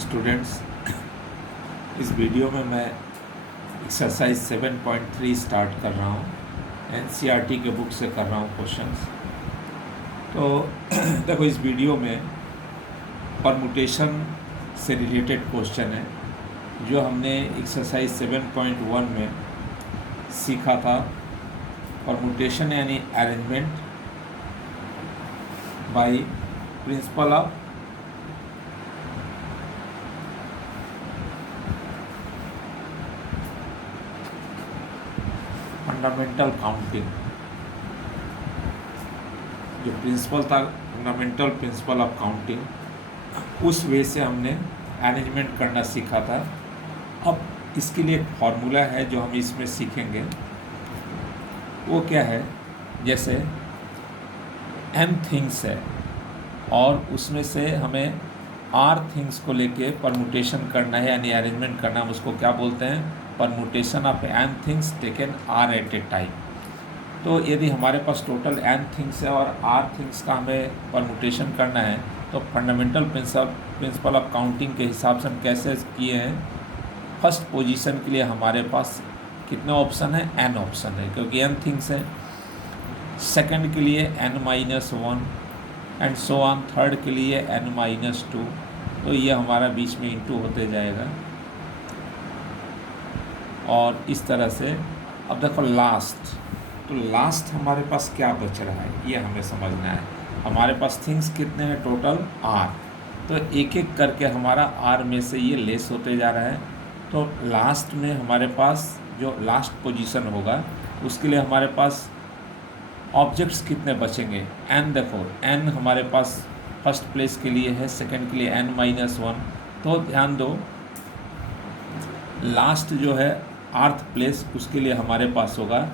Students, इस video में मैं एक्सरसाइज 7.3 स्टार्ट कर रहा हूँ। एनसीईआरटी के बुक से कर रहा हूँ क्वेश्चंस। तो देखो, इस वीडियो में परमुटेशन से रिलेटेड क्वेश्चन है जो हमने एक्सरसाइज 7.1 में सीखा था। परमुटेशन यानी arrangement by principle of fundamental counting. जो प्रिंसिपल था फंडामेंटल प्रिंसिपल ऑफ काउंटिंग, उस वे से हमने अरेंजमेंट करना सीखा था। अब इसके लिए एक फार्मूला है जो हम इसमें सीखेंगे। वो क्या है? जैसे n थिंग्स है और उसमें से हमें r थिंग्स को लेके परमुटेशन करना है यानी अरेंजमेंट करना। हम उसको क्या बोलते हैं? Permutation of n things taken r at a time. तो यदि हमारे पास टोटल n थिंग्स है और r थिंग्स का हमें परमुटेशन करना है, तो फंडामेंटल प्रिंसिपल ऑफ काउंटिंग के हिसाब से हम कैसे किए हैं? फर्स्ट पोजीशन के लिए हमारे पास कितने ऑप्शन है? n ऑप्शन है, क्योंकि n थिंग्स है। सेकंड के लिए n-1 and so on. Third के लिए n-2। तो ये हमारा बीच में इंटू होते जाएगा और इस तरह से। अब देखो लास्ट, तो लास्ट हमारे पास क्या बच रहा है ये हमें समझना है। हमारे पास थिंग्स कितने हैं? Total r। तो एक एक करके हमारा r में से ये लेस होते जा रहा है। तो लास्ट में हमारे पास जो लास्ट पोजीशन होगा उसके लिए हमारे पास ऑब्जेक्ट्स कितने बचेंगे? n। देखो n हमारे पास फर्स्ट प्लेस के लिए है, सेकंड के लिए n-1। तो ध्यान दो, लास्ट जो है आर्थ प्लेस, उसके लिए हमारे पास होगा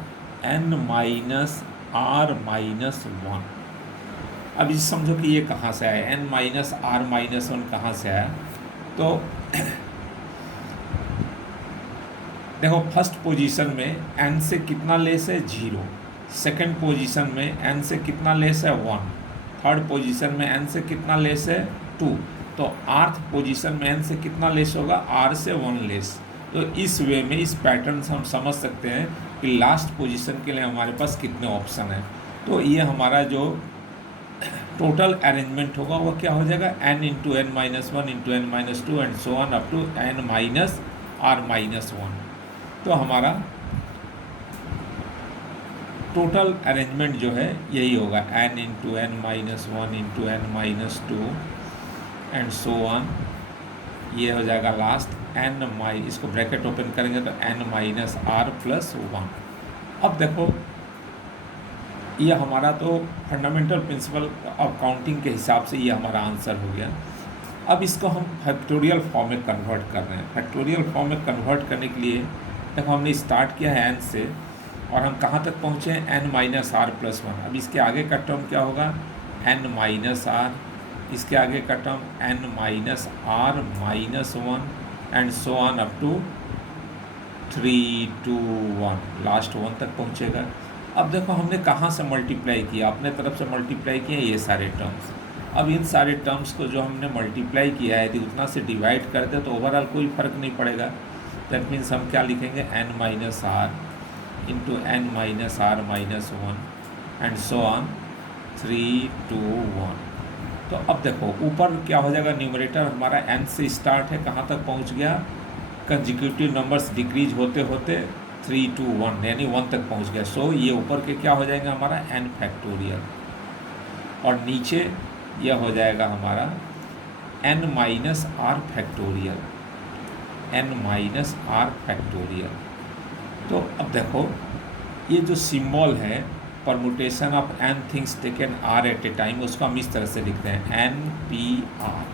n-r-1। अब ये समझो कि ये कहाँ से आया, n-r-1 कहाँ से आया? तो देखो, फर्स्ट पोजीशन में n से कितना लेस है? 0। सेकंड पोजीशन में n से कितना लेस है? 1। थर्ड पोजीशन में n से कितना लेस है? 2। तो आर्थ पोजीशन में n से कितना लेस होगा? r से 1 लेस। तो इस वे में, इस पैटर्न से हम समझ सकते हैं कि लास्ट पोजीशन के लिए हमारे पास कितने ऑप्शन हैं। तो ये हमारा जो टोटल अरेंजमेंट होगा वो क्या हो जाएगा? n into n-1 into n-2 and so on up to n-r-1। तो हमारा टोटल अरेंजमेंट जो है यही होगा, n into n-1 into n-2 and so on. ये हो जाएगा लास्ट n-, इसको ब्रैकेट ओपन करेंगे तो n-r+1। अब देखो, ये हमारा तो फंडामेंटल प्रिंसिपल ऑफ काउंटिंग के हिसाब से ये हमारा आंसर हो गया। अब इसको हम फैक्टोरियल फॉर्म में कन्वर्ट कर रहे हैं। फैक्टोरियल फॉर्म में कन्वर्ट करने के लिए देखो, हमने स्टार्ट किया है n से और हम कहाँ तक पहुँचे हैं? n-r+1। अब इसके आगे का टर्म क्या होगा? n-r। इसके आगे का term n-r-1 and so on up to 3, 2, 1। Last 1 तक पहुँचेगा। अब देखो, हमने कहाँ से मल्टीप्लाई किया? अपने तरफ से मल्टीप्लाई किए ये सारे टर्म्स। अब इन सारे टर्म्स को जो हमने मल्टीप्लाई किया है, यदि उतना से डिवाइड कर दे तो ओवरऑल कोई फ़र्क नहीं पड़ेगा। दैट मीन्स हम क्या लिखेंगे? n-r into n-r-1 and so on 3, 2, 1। तो अब देखो, ऊपर क्या हो जाएगा? न्यूमरेटर हमारा n से स्टार्ट है, कहाँ तक पहुँच गया? कंजिक्यूटिव नंबर्स डिक्रीज होते होते 3, 2, 1 यानी 1 तक पहुँच गया। सो ये ऊपर के क्या हो जाएगा? हमारा n फैक्टोरियल। और नीचे यह हो जाएगा हमारा n-r फैक्टोरियल, n-r फैक्टोरियल। तो अब देखो, ये जो सिंबल है permutation of n things taken r at a time, उसको हम इस तरह से लिखते हैं NPR।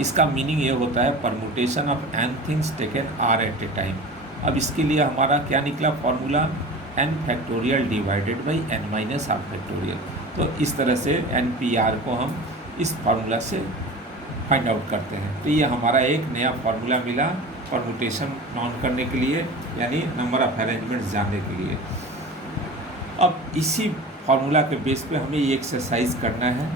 इसका मीनिंग ये होता है permutation of n things taken r at a time. अब इसके लिए हमारा क्या निकला formula? n factorial divided by n-r factorial. तो इस तरह से NPR को हम इस फार्मूला से फाइंड आउट करते हैं। तो ये हमारा एक नया फार्मूला मिला परमुटेशन काउंट करने के लिए, यानी नंबर ऑफ अरेंजमेंट्स जानने के लिए। अब इसी फार्मूला के बेस पे हमें ये एक्सरसाइज करना है।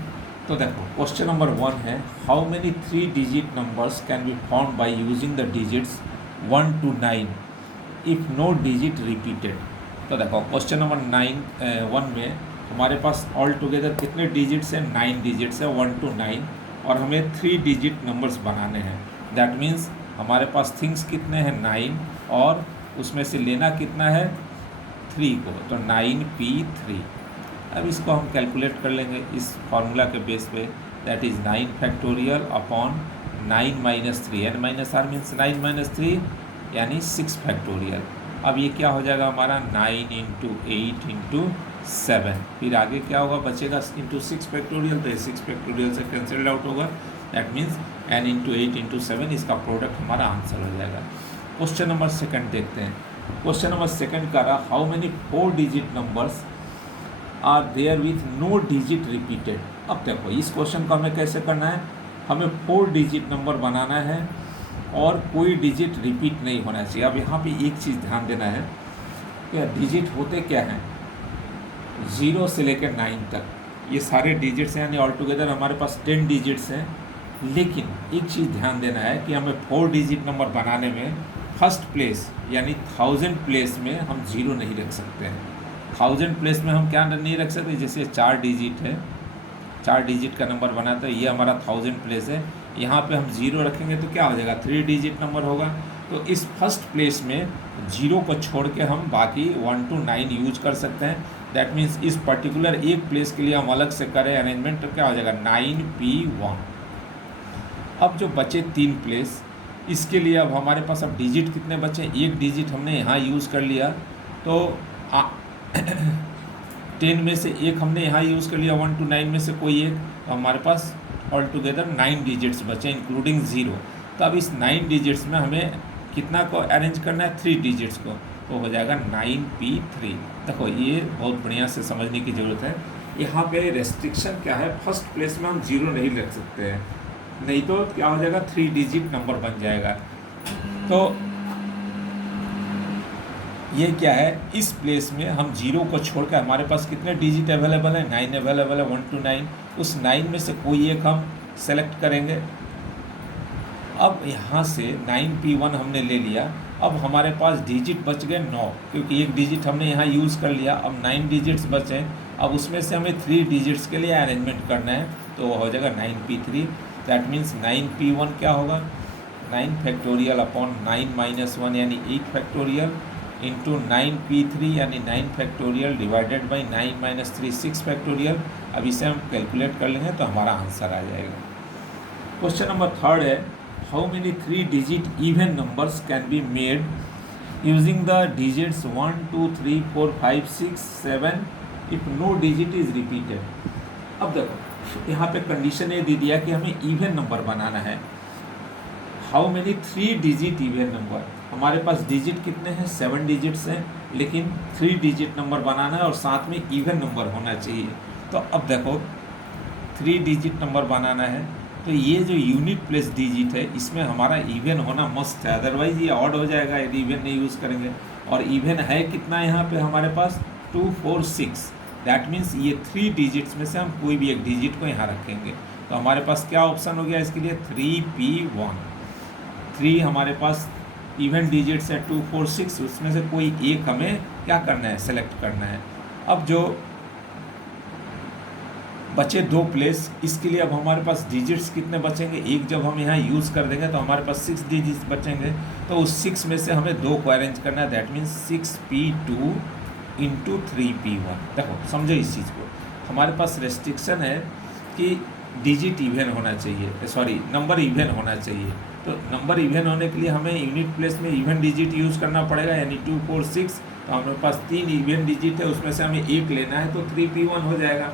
तो देखो क्वेश्चन नंबर 1 है, how many 3 digit numbers can be form by using the digits 1 to 9 if no digit repeated. तो देखो क्वेश्चन नंबर 1 में हमारे पास ऑल टुगेदर कितने डिजिट्स हैं, 9 डिजिट्स है 1 to 9, और हमें 3 डिजिट नंबर्स बनाने हैं। दैट मीन्स हमारे पास थिंग्स कितने हैं 9, और उसमें से लेना कितना है 3 को, तो 9p3। अब इसको हम कैलकुलेट कर लेंगे इस फार्मूला के बेस पे, that is 9 factorial upon 9 minus 3, n minus R means 9 minus 3 यानी 6 फैक्टोरियल। अब ये क्या हो जाएगा हमारा 9 इंटू 8 इंटू 7, फिर आगे क्या होगा बचेगा इंटू 6 फैक्टोरियल, तो ये 6 फैक्टोरियल से कैंसिल आउट होगा। That means n into 8 into 7, इसका प्रोडक्ट हमारा आंसर हो जाएगा। क्वेश्चन नंबर 2 देखते हैं। क्वेश्चन नंबर 2 का रहा, how many 4 digit numbers are there with no digit repeated. अब देखो इस क्वेश्चन को हमें कैसे करना है, हमें 4 डिजिट नंबर बनाना है और कोई डिजिट रिपीट नहीं होना चाहिए। अब यहाँ पे एक चीज़ ध्यान देना है कि डिजिट होते क्या हैं, 0 से लेकर 9 तक ये सारे डिजिट्स हैं, यानी ऑल टुगेदर हमारे पास 10 डिजिट्स हैं। लेकिन एक चीज़ ध्यान देना है कि हमें 4 डिजिट नंबर बनाने में फर्स्ट प्लेस यानी 1000 प्लेस में हम 0 नहीं रख सकते हैं। 1000 प्लेस में हम क्या नहीं रख सकते, जैसे 4 डिजिट है, 4 डिजिट का नंबर बनाता है, ये हमारा 1000 प्लेस है, यहाँ पे हम 0 रखेंगे तो क्या हो जाएगा 3 डिजिट नंबर होगा। तो इस फर्स्ट प्लेस में 0 को छोड़ के हम बाकी 1 to 9 यूज कर सकते हैं। दैट मीन्स इस पर्टिकुलर एक प्लेस के लिए हम अलग से करें अरेंजमेंट, तो क्या हो जाएगा 9p1। अब जो बचे 3 प्लेस, इसके लिए अब हमारे पास अब डिजिट कितने बचे, एक डिजिट हमने यहाँ यूज़ कर लिया, तो 10 में से एक हमने यहाँ यूज़ कर लिया, 1 to 9 में से कोई एक, तो हमारे पास ऑल टुगेदर 9 डिजिट्स बचे इंक्लूडिंग 0। तो अब इस 9 डिजिट्स में हमें कितना को अरेंज करना है, 3 डिजिट्स को, तो हो जाएगा 9p3। देखो ये बहुत बढ़िया से समझने की ज़रूरत है। यहाँ पे रेस्ट्रिक्शन क्या है, फर्स्ट प्लेस में हम 0 नहीं रख सकते हैं, नहीं तो क्या हो जाएगा 3 डिजिट नंबर बन जाएगा। तो ये क्या है, इस प्लेस में हम 0 को छोड़कर हमारे पास कितने डिजिट अवेलेबल है, 9 अवेलेबल है 1 to 9, उस 9 में से कोई एक हम सेलेक्ट करेंगे। अब यहाँ से 9p1 हमने ले लिया, अब हमारे पास डिजिट बच गए 9, क्योंकि एक डिजिट हमने यहाँ यूज़ कर लिया। अब 9 डिजिट्स बचे, अब उसमें से हमें 3 डिजिट्स के लिए अरेंजमेंट करना है, तो वो हो जाएगा 9p3। दैट मीन्स 9p1 क्या होगा, 9 फैक्टोरियल अपॉन 9 माइनस 1 यानी 8 फैक्टोरियल इंटू 9p3 यानी 9 factorial divided by 9 minus 3 6 factorial. अब इसे हम कैलकुलेट कर लेंगे तो हमारा आंसर आ जाएगा। क्वेश्चन नंबर 3 है, how many 3 digit even numbers can be made using the digits 1 2 3 4 5 6 7 if no digit is repeated. अब देखो यहाँ पे कंडीशन ये दे दिया कि हमें इवन नंबर बनाना है। How many 3 digit even number, हमारे पास डिजिट कितने हैं, 7 डिजिट्स हैं, लेकिन 3 डिजिट नंबर बनाना है और साथ में इवन नंबर होना चाहिए। तो अब देखो 3 डिजिट नंबर बनाना है, तो ये जो यूनिट प्लेस डिजिट है इसमें हमारा इवन होना मस्ट है, अदरवाइज ये ऑड हो जाएगा यदि इवन नहीं यूज़ करेंगे। और इवन है कितना यहाँ पे हमारे पास 2 4 6, दैट मीन्स ये 3 डिजिट्स में से हम कोई भी एक डिजिट को यहाँ रखेंगे। तो हमारे पास क्या ऑप्शन हो गया इसके लिए, 3p1। 3 हमारे पास इवन डिजिट्स है 2 4 6, उसमें से कोई एक हमें क्या करना है, सेलेक्ट करना है। अब जो बचे 2 प्लेस, इसके लिए अब हमारे पास डिजिट्स कितने बचेंगे, एक जब हम यहाँ यूज़ कर देंगे तो हमारे पास 6 डिजिट्स बचेंगे, तो उस 6 में से हमें 2 को अरेंज करना है। That means 6p2 into 3p1। देखो समझो इस चीज़ को, हमारे पास रेस्ट्रिक्शन है कि डिजिट इवन होना चाहिए, सॉरी नंबर इवन होना चाहिए। तो नंबर इवन होने के लिए हमें यूनिट प्लेस में इवन डिजिट यूज़ करना पड़ेगा, यानी 2 4 6। तो हमारे पास 3 इवन डिजिट है, उसमें से हमें एक लेना है, तो 3p1 हो जाएगा।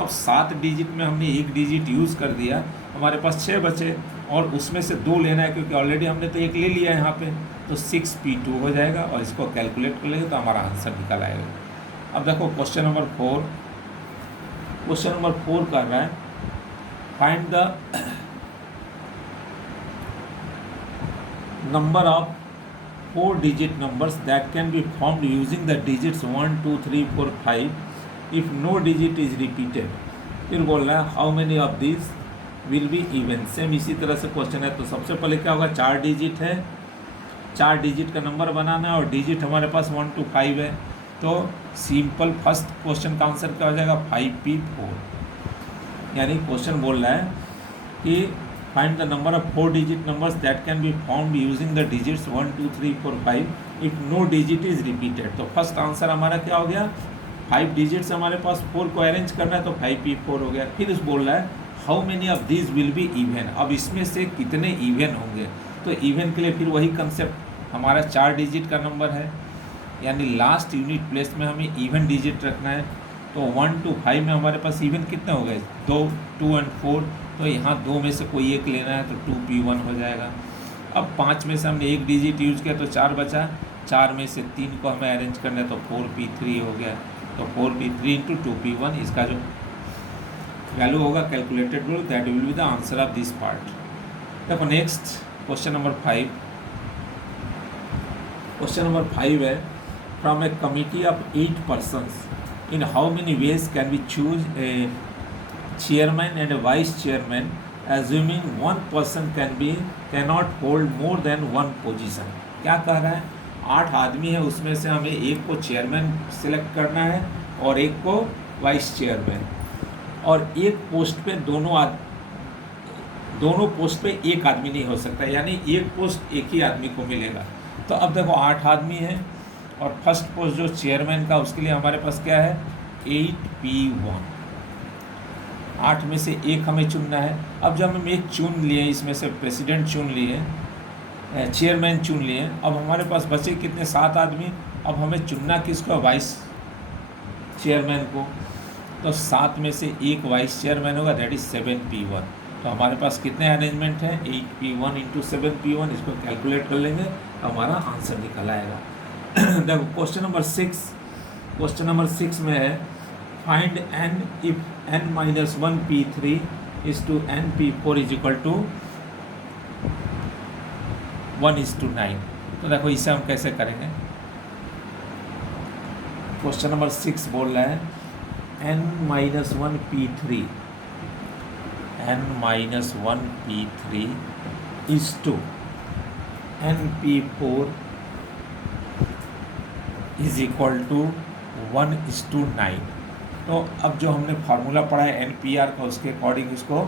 अब 7 डिजिट में हमने एक डिजिट यूज़ कर दिया, हमारे पास 6 बचे, और उसमें से 2 लेना है क्योंकि ऑलरेडी हमने तो एक ले लिया है यहाँ पे, तो 6p2 हो जाएगा। और इसको कैलकुलेट कर लेंगे तो हमारा आंसर निकल आएगा। अब देखो क्वेश्चन नंबर 4, क्वेश्चन नंबर 4 कर रहा है, find the number of 4 digit numbers that can be formed using the digits 1 2 3 4 5 if no digit is repeated. फिर बोल रहा है how many of this will be even. Same इसी तरह से क्वेश्चन है। तो सबसे पहले क्या होगा, 4 डिजिट है, 4 डिजिट का नंबर बनाना है और डिजिट हमारे पास 1 to 5 है। तो सिंपल फर्स्ट क्वेश्चन का आंसर क्या हो जाएगा, 5p4। यानी क्वेश्चन बोल रहा है कि find the number of 4 digit numbers that can be found using the digits 1 2 3 4 5 if no digit is repeated. तो फर्स्ट आंसर हमारा क्या हो गया, 5 डिजिट्स हमारे पास, 4 को अरेंज करना है तो 5p4 हो गया। फिर इस बोल रहा है how many of these will be even. अब इसमें से कितने इवन होंगे, तो इवन के लिए फिर वही कंसेप्ट, हमारा 4 डिजिट का नंबर है, यानी लास्ट यूनिट प्लेस में हमें इवन डिजिट रखना है। तो 1 to 5 में हमारे पास इवन कितने हो गए, 2, 2 और 4। तो यहाँ 2 में से कोई एक लेना है तो 2p1 हो जाएगा। अब 5 में से हमने एक डिजिट यूज किया तो 4 बचा, 4 में से 3 को हमें अरेंज करना है तो 4p3 हो गया। तो 4p3 इंटू 2p1 इसका जो वैल्यू होगा calculated rule, that will be the answer of this part. देखो next question number 5। Question number 5 है from a committee of 8 persons in how many ways can we choose a chairman and a vice chairman assuming one person cannot hold more than one position। क्या कह रहा है, 8 आदमी है, उसमें से हमें एक को चेयरमैन सेलेक्ट करना है और एक को वाइस चेयरमैन, और एक पोस्ट पे दोनों पोस्ट पे एक आदमी नहीं हो सकता, यानी एक पोस्ट एक ही आदमी को मिलेगा। तो अब देखो 8 आदमी हैं और फर्स्ट पोस्ट जो चेयरमैन का, उसके लिए हमारे पास क्या है, 8p1। 8 में से एक हमें चुनना है। अब जब हम एक चुन लिए, इसमें से प्रेसिडेंट चुन लिए, चेयरमैन चुन लिए, अब हमारे पास बचे कितने, 7 आदमी। अब हमें चुनना किसको, वाइस चेयरमैन को। तो 7 में से एक वाइस चेयरमैन होगा, दैट इज 7p1। तो हमारे पास कितने अरेंजमेंट हैं, 8p1 इंटू 7p1। इसको कैलकुलेट कर लेंगे, हमारा आंसर निकल आएगा। देखो क्वेश्चन नंबर 6, क्वेश्चन नंबर 6 में है find n if n-1p3 is to n p4 is equal to 1:9। तो देखो इसे हम कैसे करेंगे। क्वेश्चन नंबर 6 बोल रहा है n-1p3 is to np4 is equal to 1:9। तो अब जो हमने फार्मूला पढ़ा है NPR का, उसके अकॉर्डिंग इसको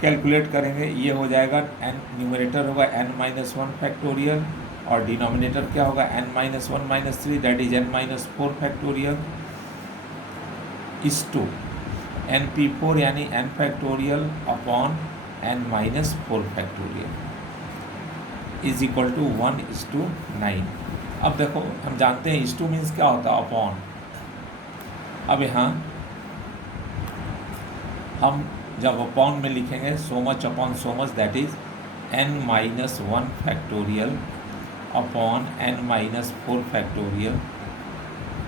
कैलकुलेट करेंगे। ये हो जाएगा n, न्यूमरेटर होगा n-1 फैक्टोरियल और डिनोमिनेटर क्या होगा n-1 - 3 that is n-4 factorial is to np4 यानी n factorial upon n-4 factorial is equal to 1:9। अब देखो हम जानते हैं इस टू मीन्स क्या होता है, अपॉन। अब यहाँ हम जब अपॉन में लिखेंगे so much upon so much, that is n-1 factorial upon n-4 factorial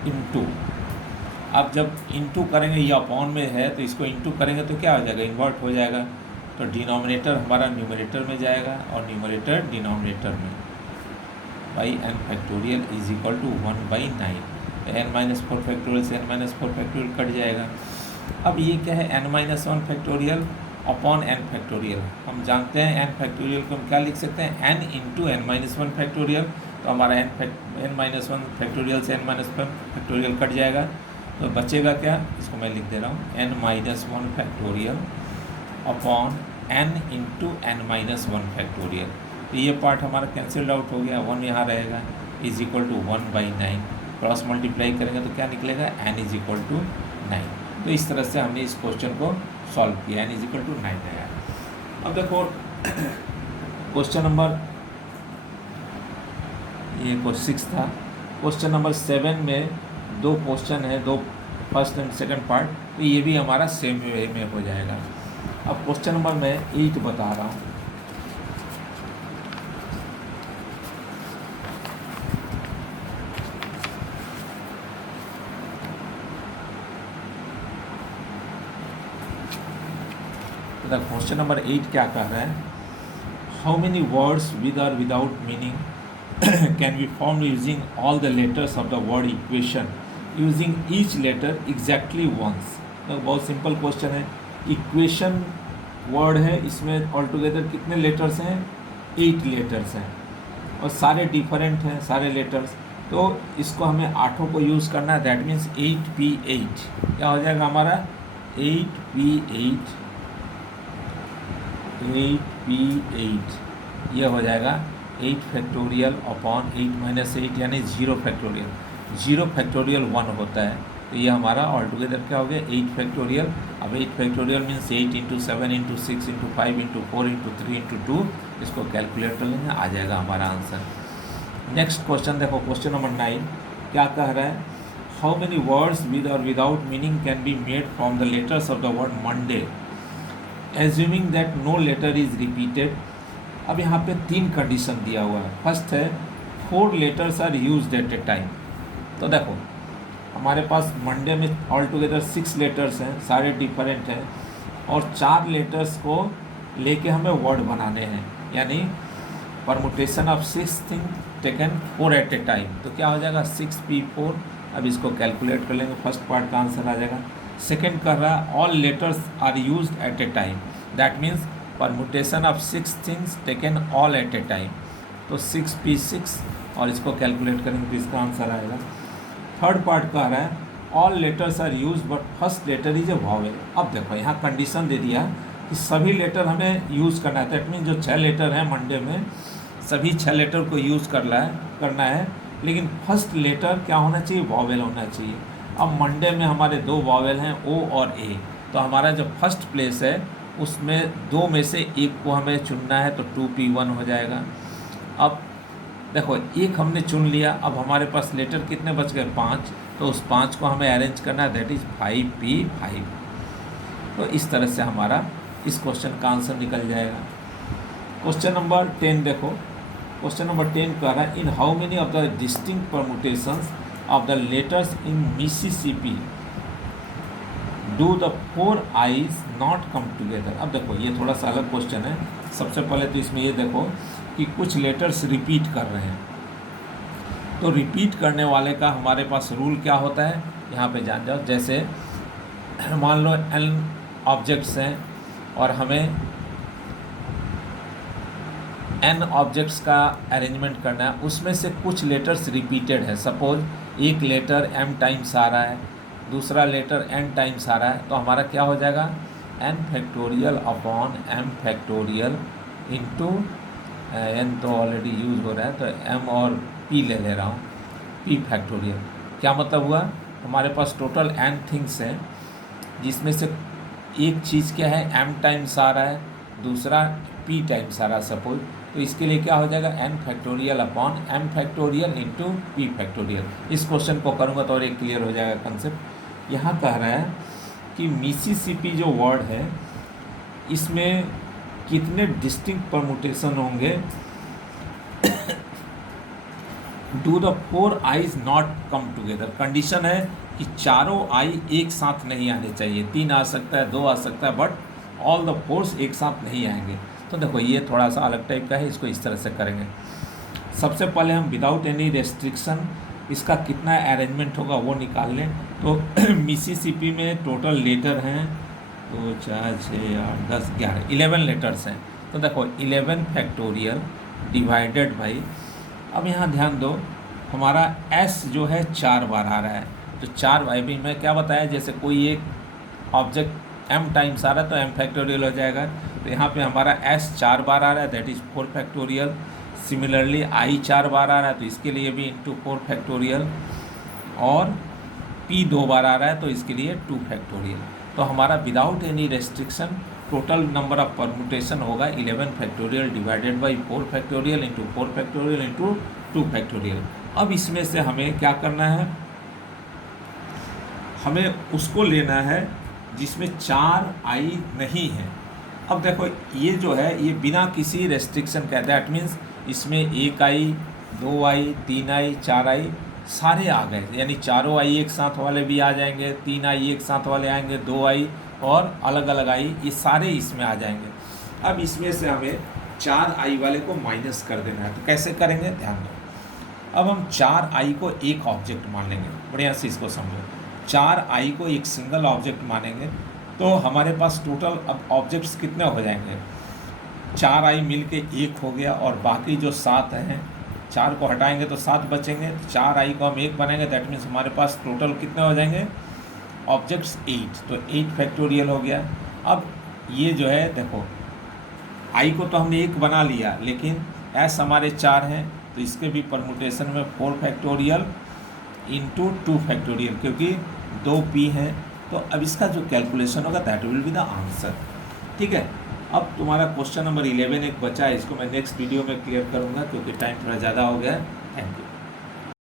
into. अब जब इनटू करेंगे, ये अपॉन में है तो इसको इनटू करेंगे तो क्या हो जाएगा, इन्वर्ट हो जाएगा। तो डिनोमिनेटर हमारा न्यूमरेटर में जाएगा और न्यूमरेटर डिनोमिनेटर में, by n factorial is equal to 1/9। n-4 factorial से n-4 फैक्टोरियल कट जाएगा। अब ये क्या है, n-1 factorial upon n factorial. हम जानते हैं n फैक्टोरियल को हम क्या लिख सकते हैं, n इंटू n-1 फैक्टोरियल। तो हमारा n-1 फैक्टोरियल से n-1 फैक्टोरियल कट जाएगा, तो बचेगा क्या, इसको मैं लिख दे रहा हूँ n-1 factorial upon n into n-1 factorial. तो ये पार्ट हमारा कैंसिल्ड आउट हो गया, 1 यहाँ रहेगा, is equal to 1/9। Cross multiply करेंगे तो क्या निकलेगा, n इज इक्वल टू 9। तो इस तरह से हमने इस क्वेश्चन को सॉल्व किया, n इज इक्वल टू 9 आया। अब देखो क्वेश्चन नंबर, ये 6 था। क्वेश्चन नंबर 7 में 2 क्वेश्चन है, 2 फर्स्ट एंड सेकंड पार्ट, तो ये भी हमारा सेम वे में हो जाएगा। अब क्वेश्चन नंबर मैं 8 बता रहा हूँ। क्वेश्चन नंबर 8 क्या कह रहा है, हाउ मेनी वर्ड्स विद और without meaning can be form using all the letters of the word equation using each letter exactly once. तो बहुत सिंपल क्वेश्चन है, इक्वेशन वर्ड है, इसमें ऑल टुगेदर कितने लेटर्स हैं, 8 लेटर्स हैं और सारे डिफरेंट हैं सारे लेटर्स। तो इसको हमें आठों को यूज़ करना है, दैट मीन्स 8p8 क्या हो जाएगा हमारा 8p8 ये हो जाएगा 8 फैक्टोरियल अपॉन 8 माइनस 8 यानी 0 फैक्टोरियल। 0 फैक्टोरियल 1 होता है, तो ये हमारा ऑल टुगेदर क्या हो गया 8 फैक्टोरियल। अब 8 factorial means 8 into 7 into 6 into 5 into 4 into 3 into 2, इसको कैलकुलेट कर लेंगे, आ जाएगा हमारा आंसर। नेक्स्ट क्वेश्चन देखो, क्वेश्चन नंबर 9 क्या कह रहा है, हाउ मेनी वर्ड्स विद और without meaning can be made from the letters of the word Monday assuming that no letter is repeated. अब यहाँ पे 3 कंडीशन दिया हुआ है। फर्स्ट है 4 letters are used at a time. तो देखो हमारे पास मंडे में ऑल टुगेदर 6 लेटर्स हैं, सारे डिफरेंट हैं और 4 लेटर्स को लेके हमें वर्ड बनाने हैं, यानी permutation of 6 thing taken 4 at a time. तो क्या हो जाएगा 6p4। अब इसको कैलकुलेट कर लेंगे, फर्स्ट पार्ट का आंसर आ जाएगा। सेकेंड कर रहा है all letters are used at a time, that means permutation of 6 things taken all at a time, तो 6p6 और इसको कैलकुलेट करेंगे तो इसका आंसर आएगा। थर्ड पार्ट कह रहा है all letters are use but first letter is a vowel. अब देखो यहाँ कंडीशन दे दिया कि सभी लेटर हमें यूज़ करना है, दैट मीन्स जो 6 लेटर हैं मंडे में सभी 6 लेटर को यूज़ करना है, लेकिन फर्स्ट लेटर क्या होना चाहिए, वॉवेल होना चाहिए। अब मंडे में हमारे 2 वॉवेल हैं ओ और ए, तो हमारा जो फर्स्ट प्लेस है उसमें 2 में से एक को हमें चुनना है, तो 2p1 हो जाएगा। अब देखो एक हमने चुन लिया, अब हमारे पास लेटर कितने बच गए 5, तो उस 5 को हमें अरेंज करना है, दैट इज़ 5p5। तो इस तरह से हमारा इस क्वेश्चन का आंसर निकल जाएगा। क्वेश्चन नंबर 10 देखो, क्वेश्चन नंबर 10 कह रहा है in how many of the distinct permutations of the letters in Mississippi do the 4 eyes not come together. अब देखो ये थोड़ा सा अलग क्वेश्चन है। सबसे पहले तो इसमें ये देखो कि कुछ लेटर्स रिपीट कर रहे हैं, तो रिपीट करने वाले का हमारे पास रूल क्या होता है यहाँ पे जान जाओ। जैसे मान लो n ऑब्जेक्ट्स हैं और हमें n ऑब्जेक्ट्स का अरेंजमेंट करना है, उसमें से कुछ लेटर्स रिपीटेड है। सपोज एक लेटर m टाइम्स आ रहा है, दूसरा लेटर n टाइम्स आ रहा है, तो हमारा क्या हो जाएगा n factorial upon m factorial into n तो ऑलरेडी यूज़ हो रहा है, तो m और p ले रहा हूँ, p फैक्टोरियल। क्या मतलब हुआ, हमारे पास टोटल n थिंग्स हैं जिसमें से एक चीज़ क्या है m टाइम्स आ रहा है, दूसरा p टाइम्स आ रहा है सपोज, तो इसके लिए क्या हो जाएगा n factorial upon m factorial into p factorial. इस क्वेश्चन को करूँगा तो और एक क्लियर हो जाएगा कंसेप्ट। यहाँ कह रहा है कि मिसिसिपी जो वर्ड है इसमें कितने डिस्टिंक्ट परमुटेशन होंगे, do the 4 eyes not come together. Condition है कि चारों आई एक साथ नहीं आने चाहिए, 3 आ सकता है, 2 आ सकता है, बट ऑल द 4 एक साथ नहीं आएंगे। तो देखो ये थोड़ा सा अलग टाइप का है, इसको इस तरह से करेंगे। सबसे पहले हम विदाउट एनी रेस्ट्रिक्शन इसका कितना अरेंजमेंट होगा वो निकाल लें। तो मिसिसिपी में टोटल लेटर हैं 2 4 6 8 10 11 11 लेटर्स हैं। तो देखो 11 फैक्टोरियल डिवाइडेड बाई, अब यहाँ ध्यान दो हमारा s जो है 4 बार आ रहा है, तो 4 बाई भी मैं क्या बताया, जैसे कोई एक ऑब्जेक्ट m टाइम्स आ रहा है तो m फैक्टोरियल हो जाएगा। तो यहाँ पे हमारा s 4 बार आ रहा है, that is 4 factorial. Similarly i 4 बार आ रहा है तो इसके लिए भी इंटू 4 फैक्टोरियल, और p 2 बार आ रहा है तो इसके लिए 2 फैक्टोरियल। तो हमारा without any restriction total number of permutation होगा 11 factorial divided by 4 factorial into 4 factorial into 2 factorial. अब इसमें से हमें क्या करना है, हमें उसको लेना है जिसमें 4 आई नहीं है। अब देखो ये जो है ये बिना किसी रेस्ट्रिक्शन का, दैट मीन्स इसमें 1 आई 2 आई 3 आई 4 आई सारे आ गए, यानी चारों आई एक साथ वाले भी आ जाएंगे, 3 आई एक साथ वाले आएंगे, 2 आई और अलग अलग आई, ये सारे इसमें आ जाएंगे। अब इसमें से हमें 4 आई वाले को माइनस कर देना है, तो कैसे करेंगे ध्यान दो। अब हम 4 आई को एक ऑब्जेक्ट मान लेंगे, बढ़िया से इसको समझो। 4 आई को एक सिंगल ऑब्जेक्ट मानेंगे, तो हमारे पास टोटल अब ऑब्जेक्ट्स कितने हो जाएंगे, 4i मिल के 1 हो गया, और बाकी जो 7 हैं 4 को हटाएंगे तो 7 बचेंगे, 4i को हम 1 बनाएंगे, दैट मीन्स हमारे पास टोटल कितने हो जाएंगे ऑब्जेक्ट्स 8, तो 8 फैक्टोरियल हो गया। अब ये जो है देखो i को तो हमने 1 बना लिया, लेकिन s हमारे 4 हैं तो इसके भी परमुटेशन में 4 फैक्टोरियल इंटू 2 फैक्टोरियल, क्योंकि 2p हैं, तो अब इसका जो कैलकुलेशन होगा that will be the answer. ठीक है, अब तुम्हारा क्वेश्चन नंबर 11 एक बचा है, इसको मैं नेक्स्ट वीडियो में क्लियर करूँगा क्योंकि टाइम थोड़ा ज़्यादा हो गया है। Thank you.